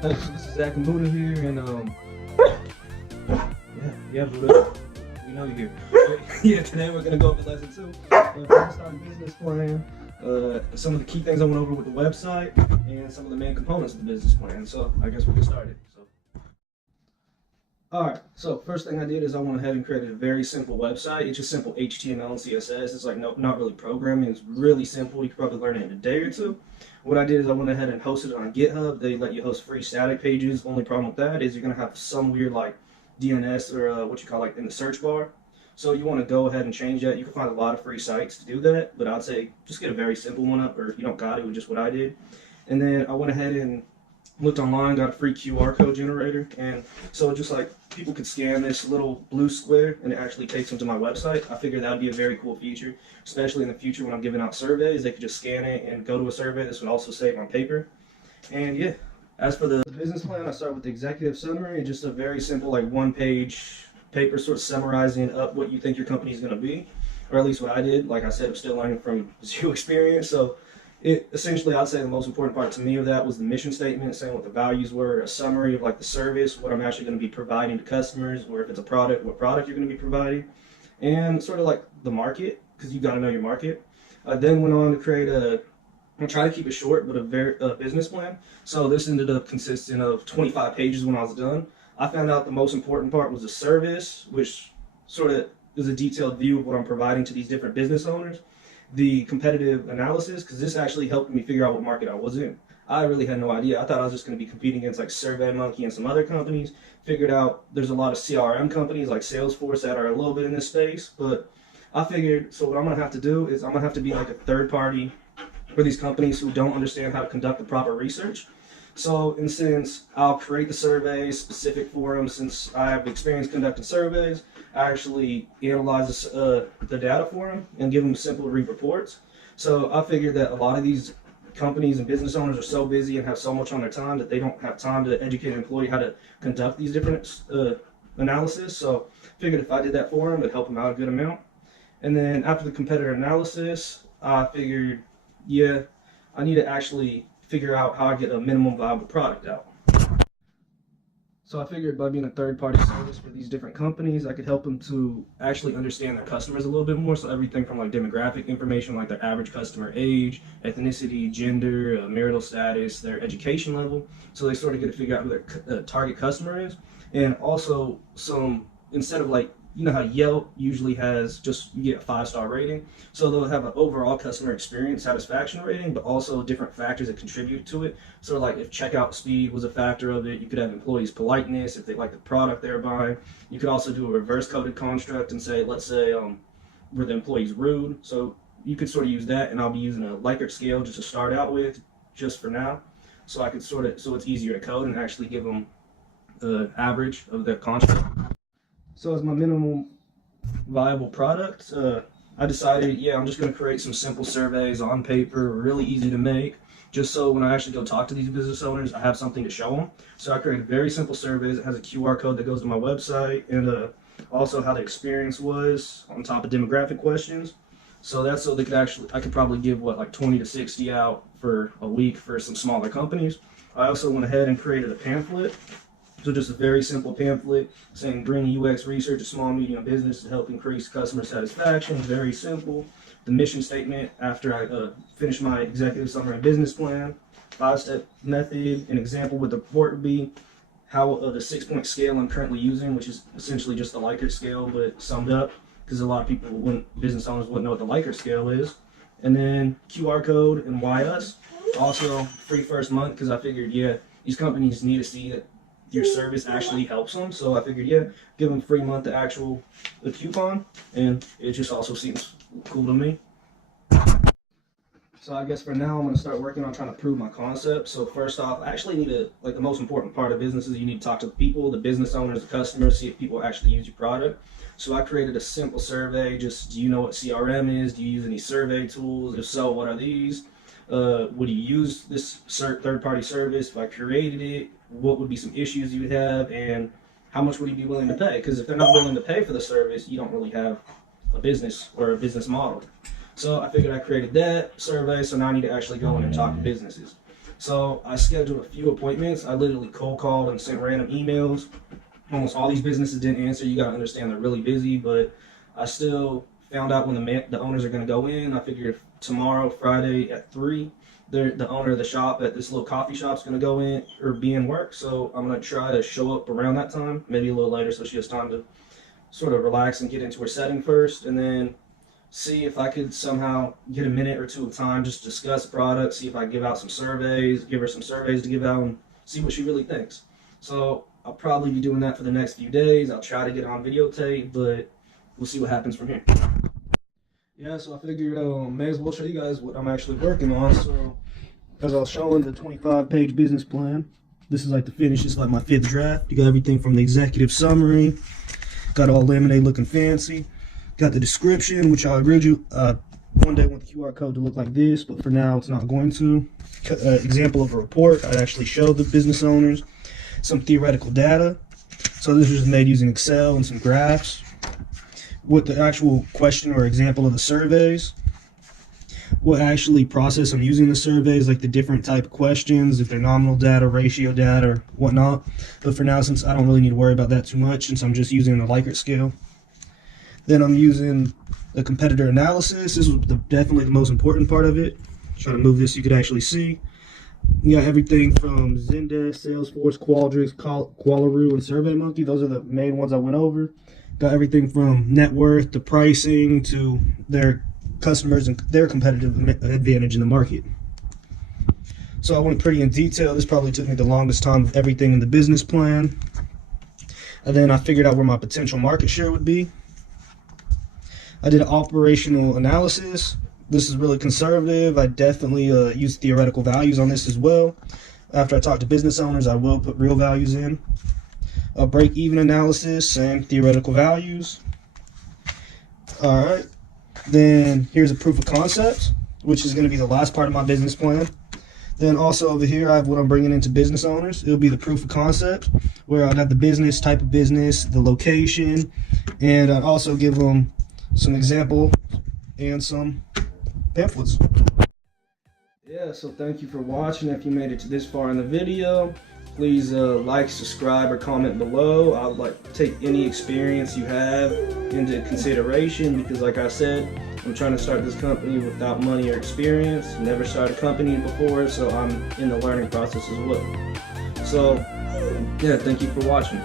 Hey, so this is Zach and Buddha here, and yeah, Buddha, we know you here. Yeah, today we're gonna go over lesson 2, start business plan, some of the key things I went over with the website, and some of the main components of the business plan. So I guess we can start it. Alright, so first thing I did is I went ahead and created a very simple website. It's just simple HTML and CSS. It's like not really programming. It's really simple. You could probably learn it in a day or two. What I did is I went ahead and hosted it on GitHub. They let you host free static pages. Only problem with that is you're going to have some weird like DNS or what you call like in the search bar. So you want to go ahead and change that. You can find a lot of free sites to do that, but I'd say just get a very simple one up, or if you don't got it, with just what I did. And then I went ahead and looked online, got a free QR code generator, and so just like people could scan this little blue square and it actually takes them to my website. I figured that would be a very cool feature, especially in the future when I'm giving out surveys. They could just scan it and go to a survey. This would also save on paper. And yeah, as for the business plan, I start with the executive summary, just a very simple like one-page paper sort of summarizing up what you think your company is going to be, or at least what I did. Like I said, I'm still learning from zero experience, so it essentially, I'd say the most important part to me of that was the mission statement, saying what the values were, a summary of like the service, what I'm actually going to be providing to customers, or if it's a product, what product you're going to be providing, and sort of like the market, because you got to know your market. I then went on to create I try to keep it short, but a business plan. So this ended up consisting of 25 pages when I was done. I found out the most important part was the service, which sort of is a detailed view of what I'm providing to these different business owners. The competitive analysis, because this actually helped me figure out what market I was in. I really had no idea. I thought I was just going to be competing against like SurveyMonkey and some other companies. Figured out there's a lot of CRM companies like Salesforce that are a little bit in this space, but I figured, so what I'm going to have to do is I'm going to have to be like a third party for these companies who don't understand how to conduct the proper research. So in a sense, I'll create the surveys specific for them. Since I have experience conducting surveys, I actually analyze the data for them and give them simple to read reports. So I figured that a lot of these companies and business owners are so busy and have so much on their time that they don't have time to educate an employee how to conduct these different analysis. So I figured if I did that for them, it'd help them out a good amount. And then after the competitor analysis, I figured, yeah, I need to actually figure out how I get a minimum viable product out. So I figured by being a third-party service for these different companies, I could help them to actually understand their customers a little bit more. So everything from like demographic information, like their average customer age, ethnicity, gender, marital status, their education level. So they sort of get to figure out who their target customer is. And also instead of like, you know how Yelp usually has just, you get a 5-star rating. So they'll have an overall customer experience satisfaction rating, but also different factors that contribute to it. So like if checkout speed was a factor of it, you could have employees' politeness, if they like the product they're buying. You could also do a reverse coded construct and say, let's say, were the employees rude? So you could sort of use that, and I'll be using a Likert scale just to start out with, just for now. So I could so it's easier to code and actually give them the average of the construct. So as my minimum viable product, I decided, yeah, I'm just going to create some simple surveys on paper, really easy to make, just so when I actually go talk to these business owners, I have something to show them. So I created very simple surveys. It has a QR code that goes to my website, and also how the experience was on top of demographic questions. So that's so they could I could probably give like 20 to 60 out for a week for some smaller companies. I also went ahead and created a pamphlet. So just a very simple pamphlet saying bring UX research to small medium business to help increase customer satisfaction. Very simple. The mission statement after I finish my executive summary and business plan. 5-step method. An example with the report would be how the 6-point scale I'm currently using, which is essentially just the Likert scale but summed up, because a lot of people business owners wouldn't know what the Likert scale is. And then QR code and why us. Also free first month, because I figured, yeah, these companies need to see that your service actually helps them. So I figured, yeah, give them a free month the coupon, and it just also seems cool to me. So I guess for now I'm going to start working on trying to prove my concept. So first off, I actually need to, like the most important part of business is you need to talk to the people, the business owners, the customers, see if people actually use your product. So I created a simple survey, just do you know what CRM is? Do you use any survey tools? If so, what are these? Would you use this third-party service? If I created it, what would be some issues you would have, and how much would you be willing to pay? Because if they're not willing to pay for the service, you don't really have a business or a business model. So I figured I created that survey, so now I need to actually go in and talk to businesses. So I scheduled a few appointments. I literally cold called and sent random emails. Almost all these businesses didn't answer. You gotta understand they're really busy, but I still found out when the owners are gonna go in. I figured tomorrow, Friday at 3, the owner of the shop at this little coffee shop is gonna go in or be in work. So I'm gonna try to show up around that time, maybe a little later, so she has time to sort of relax and get into her setting first, and then see if I could somehow get a minute or two of time, just discuss the product, see if I give out some surveys, give her some surveys to give out, and see what she really thinks. So I'll probably be doing that for the next few days. I'll try to get on videotape, but we'll see what happens from here. Yeah, so I figured may as well show you guys what I'm actually working on. So as I was showing the 25-page business plan, this is like the finish. This is like my 5th draft. You got everything from the executive summary, got all laminate looking fancy. Got the description, which I originally one day want the QR code to look like this, but for now it's not going to. Example of a report. I actually showed the business owners some theoretical data. So this was made using Excel and some graphs. What the actual question or example of the surveys. What actually process I'm using the surveys, like the different type of questions, if they're nominal data, ratio data, or whatnot. But for now, since I don't really need to worry about that too much, since I'm just using the Likert scale. Then I'm using the competitor analysis. This was definitely the most important part of it. Try to move this so you could actually see. You got everything from Zendesk, Salesforce, Qualtrics, Qualaroo, and SurveyMonkey. Those are the main ones I went over. Got everything from net worth to pricing to their customers and their competitive advantage in the market. So I went pretty in detail. This probably took me the longest time of everything in the business plan. And then I figured out where my potential market share would be. I did an operational analysis. This is really conservative. I definitely use theoretical values on this as well. After I talk to business owners, I will put real values in. A break-even analysis, same theoretical values. All right. Then here's a proof of concept, which is going to be the last part of my business plan. Then also over here, I have what I'm bringing into business owners. It'll be the proof of concept, where I'd have the business, type of business, the location, and I'd also give them some example and some pamphlets. Yeah, so thank you for watching. If you made it to this far in the video, please like, subscribe, or comment below. I would like to take any experience you have into consideration because, like I said, I'm trying to start this company without money or experience. Never started a company before, so I'm in the learning process as well. So, yeah, thank you for watching.